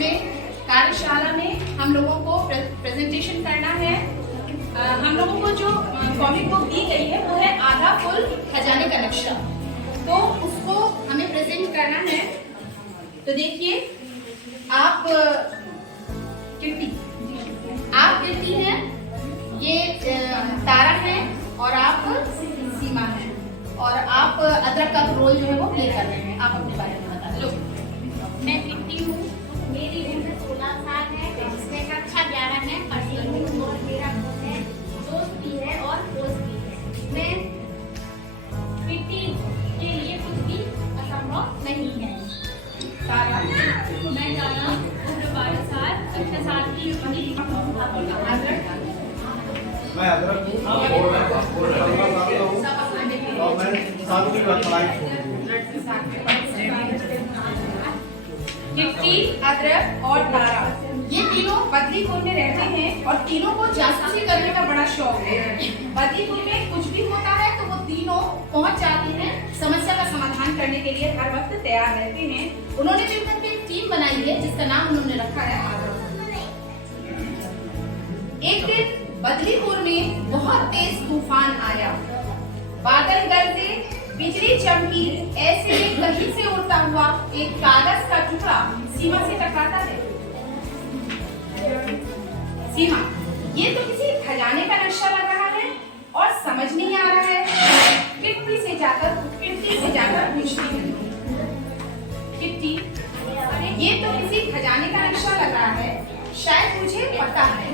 इसमें कार्यशाला में हम लोगों को प्रेजेंटेशन करना है। हम लोगों को जो कॉमिक बुक दी गई है वो है आधा फुल खजाने का नक्शा, तो उसको हमें प्रेजेंट करना है। तो देखिए, आप किर्ती हैं, ये तारा है और आप सीमा हैं, और आप अदरक का रोल जो है वो प्ले कर रहे हैं। आप अपने बारे में बता लो। मैं किर्ती हूँ, मेरी उम्र 16 साल है, जिसमें कक्षा 11 है, पढ़ती हूँ और मेरा गुण है दोस्त भी है और दोस्त भी है। मैं किर्ती के लिए कुछ भी असंभव नहीं है। तारा, मैं तारा, उम्र 12 साल, कक्षा 7 की मैं अदरक और मैं सातवीं क्लास पढ़ाई। किर्ती, अदरक और तारा, ये तीनों बदलीपुर में रहते हैं और तीनों को जासूसी करने का बड़ा शौक है। बदलीपुर में कुछ भी होता है तो वो तीनों पहुंच जाते हैं, समस्या का समाधान करने के लिए हर वक्त तैयार रहते हैं। उन्होंने मिलकर के एक टीम बनाई है जिसका नाम उन्होंने रखा है आदरक। एक दिन बदलीपुर में बहुत तेज तूफान आया, बादल गरजे, बिजली चमकी, ऐसे में कहीं से उड़ता हुआ एक कागज का टुकड़ा सीमा से टकराता है। सीमा, ये तो किसी खजाने का नक्शा लग रहा है और समझ नहीं आ रहा है। किर्ती से जाकर पूछती है, किर्ती, ये तो किसी खजाने का नक्शा लग रहा है, शायद मुझे पता है।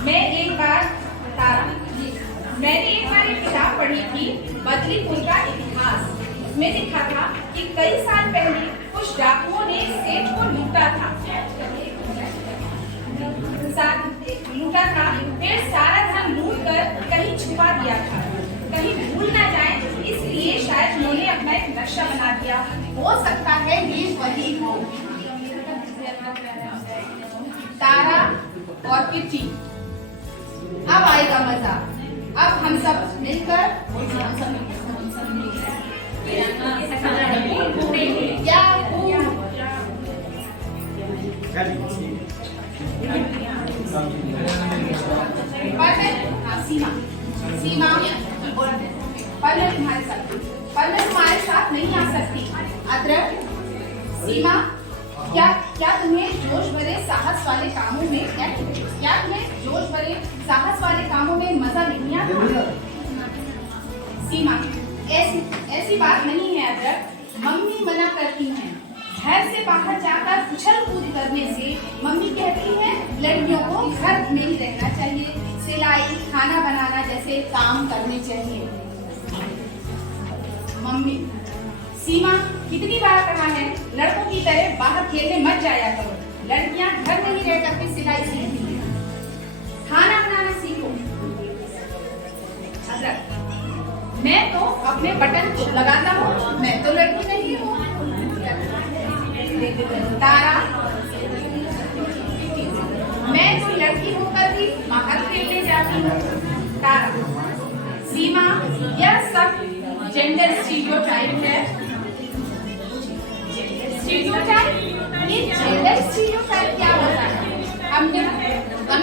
मैंने एक बार एक किताब पढ़ी थी, बदलीपुर का इतिहास। उसमें लिखा था कि कई साल पहले कुछ डाकुओं ने सेठ को लूटा था, फिर सारा धन लूट कर कहीं छुपा दिया था, कहीं भूल ना जाए, इसलिए शायद उन्होंने अपना एक नक्शा बना दिया। हो सकता है ये वही हो। तारा और किर्ती, अब आएगा मजा। अब हम सब मिलकर सीमा, पर मैं तुम्हारे साथ नहीं आ सकती। अदरक, सीमा, क्या तुम्हें जोश भरे साहस वाले कामों में मजा नहीं आता? सीमा, ऐसी बात नहीं है अदरक, मम्मी मना करती हैं। घर से बाहर जाकर उछल कूद करने से मम्मी कहती है लड़कियों को घर में ही रहना चाहिए, सिलाई, खाना बनाना जैसे काम करने चाहिए। मम्मी, सीमा, कितनी बार कहा है लड़कों की तरह बाहर खेलने मत जाया करो, लड़कियां घर में ही रहकर के सिलाई सीखती हैं, खाना बनाना सीखो। मैं तो अपने बटन को लगाता हूँ, मैं तो लड़की नहीं हूँ। तारा, मैं तो लड़की होकर भी बाहर खेलने जाती हूँ। तारा, सीमा, यह सब जेंडर स्टीरियोटाइप है। ये जेंडर स्टीरियोटाइप क्या होता है? हमने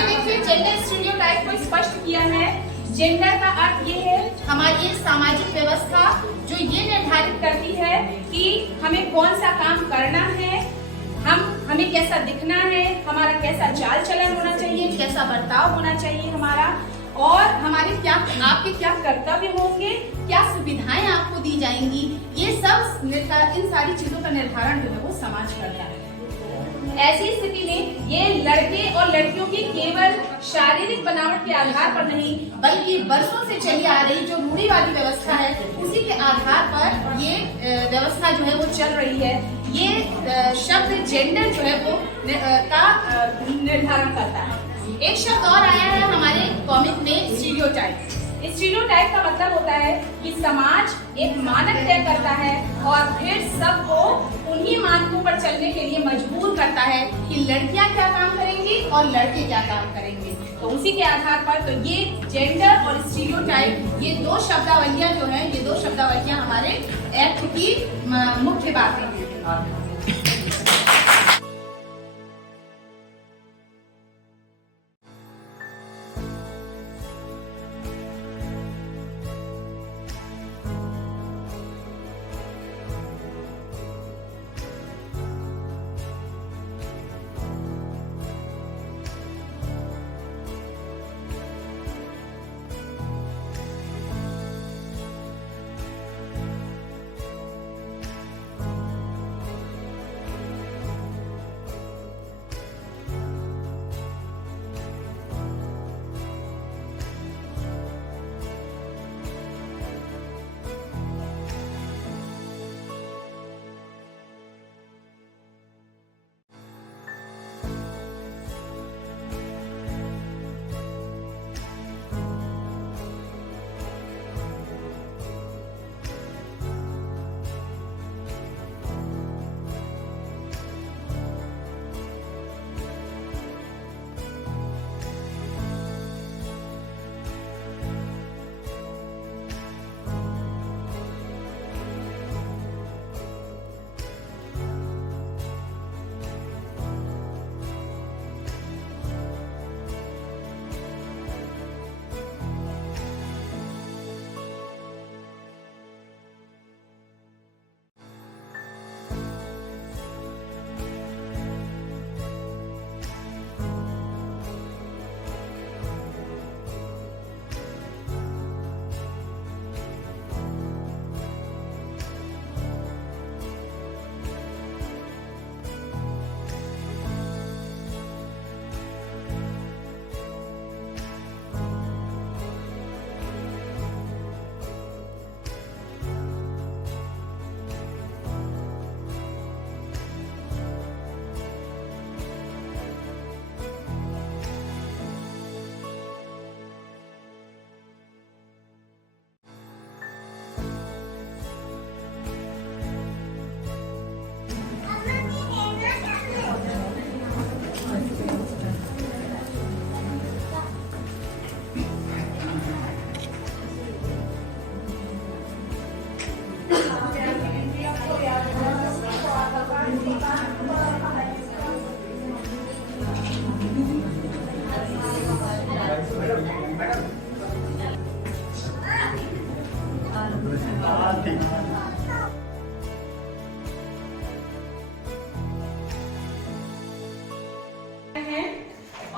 देखिए जेंडर स्टीरियोटाइप को स्पष्ट किया है। जेंडर का अर्थ ये है हमारी सामाजिक व्यवस्था जो ये निर्धारित करती है कि हमें कौन सा काम करना है, हमें कैसा दिखना है, हमारा कैसा चाल चलन होना चाहिए, कैसा बर्ताव होना चाहिए हमारा, और हमारे आपके क्या कर्तव्य होंगे, क्या सुविधाएं आपको दी जाएंगी। ये सब इन सारी चीजों का निर्धारण जो है वो समाज करता है। ऐसी स्थिति में ये लड़के और लड़कियों की केवल शारीरिक बनावट के आधार पर नहीं बल्कि वर्षों से चली आ रही जो रूढ़िवादी व्यवस्था है उसी के आधार पर ये व्यवस्था जो है वो चल रही है। ये शब्द जेंडर जो है वो का निर्धारण करता है। एक शब्द और आया है हमारे कॉमिक में, स्टीरियोटाइप। स्टीरियोटाइप का मतलब होता है कि समाज एक मानक तय करता है और फिर सबको उन्हीं मानकों पर चलने के लिए मजबूर करता है कि लड़कियां क्या काम करेंगी और लड़के क्या काम करेंगे। तो उसी के आधार पर तो ये जेंडर और स्टीरियोटाइप ये दो शब्दावलियां जो हैं, ये दो शब्दावलियां हमारे एक्ट की मुख्य बातें हैं।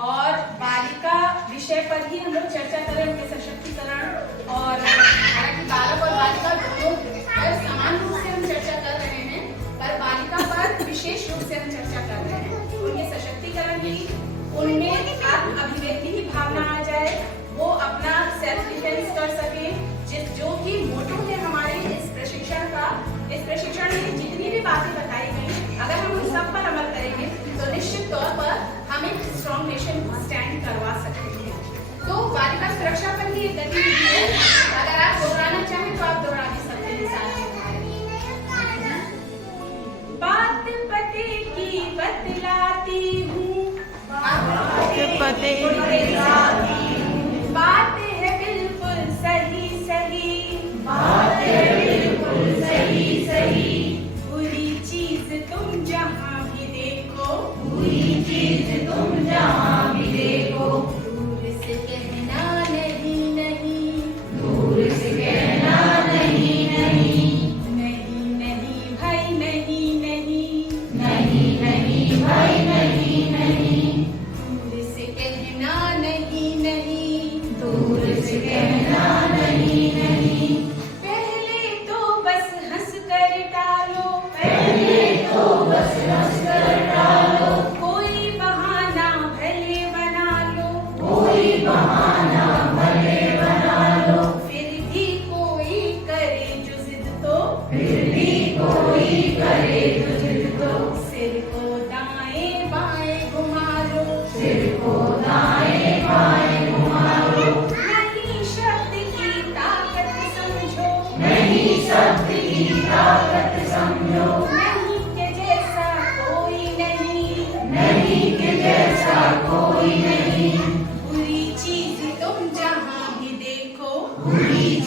और बालिका विषय पर ही हम लोग चर्चा करें, उनके सशक्तिकरण। और हालांकि बालक और बालिका दोनों पर समान रूप से हम चर्चा कर रहे हैं, पर बालिका पर विशेष रूप से हम चर्चा कर रहे हैं। उनके सशक्तिकरण की, उनमें आत्म अभिव्यक्ति की भावना आ जाए, वो अपना सेल्फ डिफेंस कर सके, जो कि मोटो है हमारे इस प्रशिक्षण का। इस प्रशिक्षण में जितनी भी बातें बताई गई, अगर हम उन सब पर अमल करेंगे तो निश्चित तौर पर हम एक स्ट्रॉन्ग नेशन स्टैंड करवा सकते हैं। तो बालिका सुरक्षा पर ही एक गतिविधि है, अगर आप दोहराना चाहें तो आप दोहरा भी सकते हैं साथ में। बात पते की बतलाती हूँ, बात है बिल्कुल सही सही, बात है बिल्कुल सही सही। बुरी चीज तुम जहाँ भी देखो, बुरी चीज तुम जहाँ भी देखो, दूर से कहना नहीं नहीं, दूर से कहना नहीं नहीं, नहीं नहीं भाई नहीं नहीं, नहीं नहीं भाई नहीं नहीं, दूर से कहना नहीं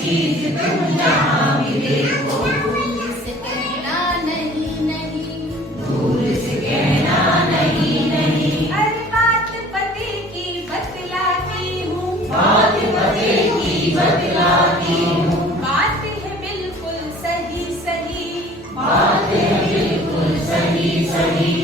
चीज तुम जहाँ भी देखो, दूर से कहना नहीं नहीं, दूर से कहना नहीं नहीं। हर बात पते की बतलाती हूँ, बात पते की बतलाती हूँ, बात है बिल्कुल सही सही, बात है बिल्कुल सही सही।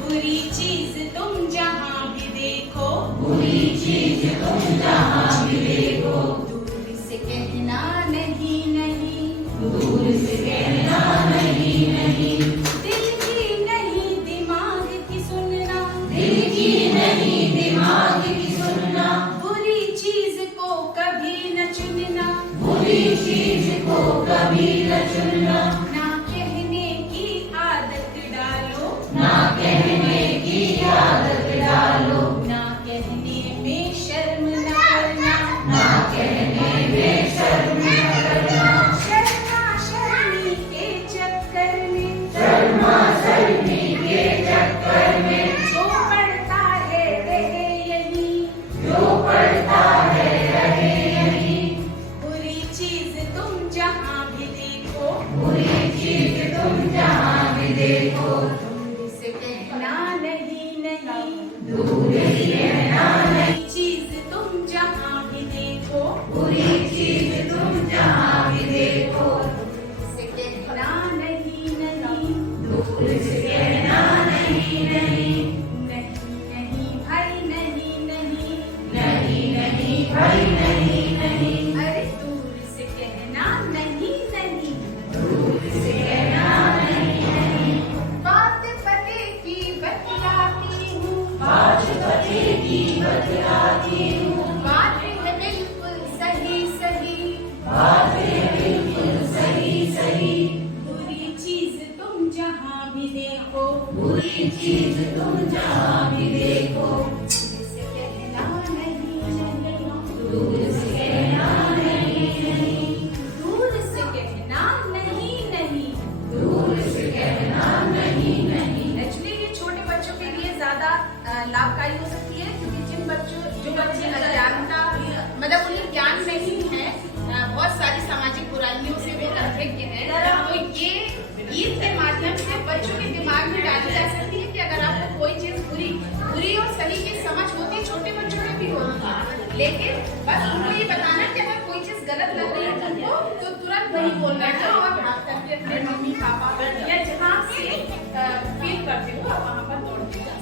बुरी चीज तुम जहाँ भी देखो, बुरी चीज तुम जहाँ भी देखो, दूर से कहना नहीं नहीं, दूर से कहना नहीं नहीं। दिल की नहीं दिमाग की सुनना, दिल की नहीं दिमाग की सुनना, बुरी चीज को कभी न चुनना, बुरी चीज को कभी न चुनना। ना कहने की आदत डालो, ना कहने की आदत डालो, ना कहने में शर्म न करना, ना कहने में शर्म न करना। शर्मा शर्मी के चक्कर में, शर्मा शर्मी के चक्कर में, जो पड़ता है रहे यही, जो पड़ता है रहे यही। बुरी चीज तुम जहाँ भी देखो, बुरी चीज तुम जहाँ भी देखो, दूर से कहना नहीं नहीं, दूर से कहना नहीं। बुरी चीज तुम जहाँ भी देखो, बुरी चीज तुम जहाँ भी देखो, दूर से कहना नहीं नहीं, दूर से कहना नहीं नहीं। नहीं नहीं भाई नहीं नहीं, नहीं नहीं भाई नहीं नहीं, अरे दूर से कहना नहीं नहीं। दूर से कहना नहीं नहीं। बात पते की बतलाती हूँ, बात पते की बतलाती हूँ, बात है बिल्कुल सही सही, बात है बिल्कुल सही सही। बुरी चीज तुम जहाँ भी देखो, बुरी चीज तुम जहाँ भी देखो, दूर से कहना नहीं नहीं, दूर से कहना नहीं नहीं, दूर से कहना नहीं नहीं। दूर से कहना नहीं नहीं। एक्चुअली ये छोटे बच्चों के लिए ज्यादा लाभकारी हो सकती है, क्योंकि जो बच्चे अज्ञानता मतलब उन्हें ज्ञान नहीं है, बहुत सारी सामाजिक बुराइयों से वो अनभिज्ञ है, तो ये गीत के माध्यम से बच्चों के दिमाग में डाली जा सकती है कि अगर आपको कोई चीज बुरी और सही की समझ होती है, छोटे बच्चों में भी होती है, लेकिन बस उनको ये बताना कि अगर कोई चीज गलत लग रही है तुमको तो तुरंत वही बोलना है और भाग करके अपने मम्मी पापा या जहाँ से फील करते हो आप वहाँ पर दौड़ते हो।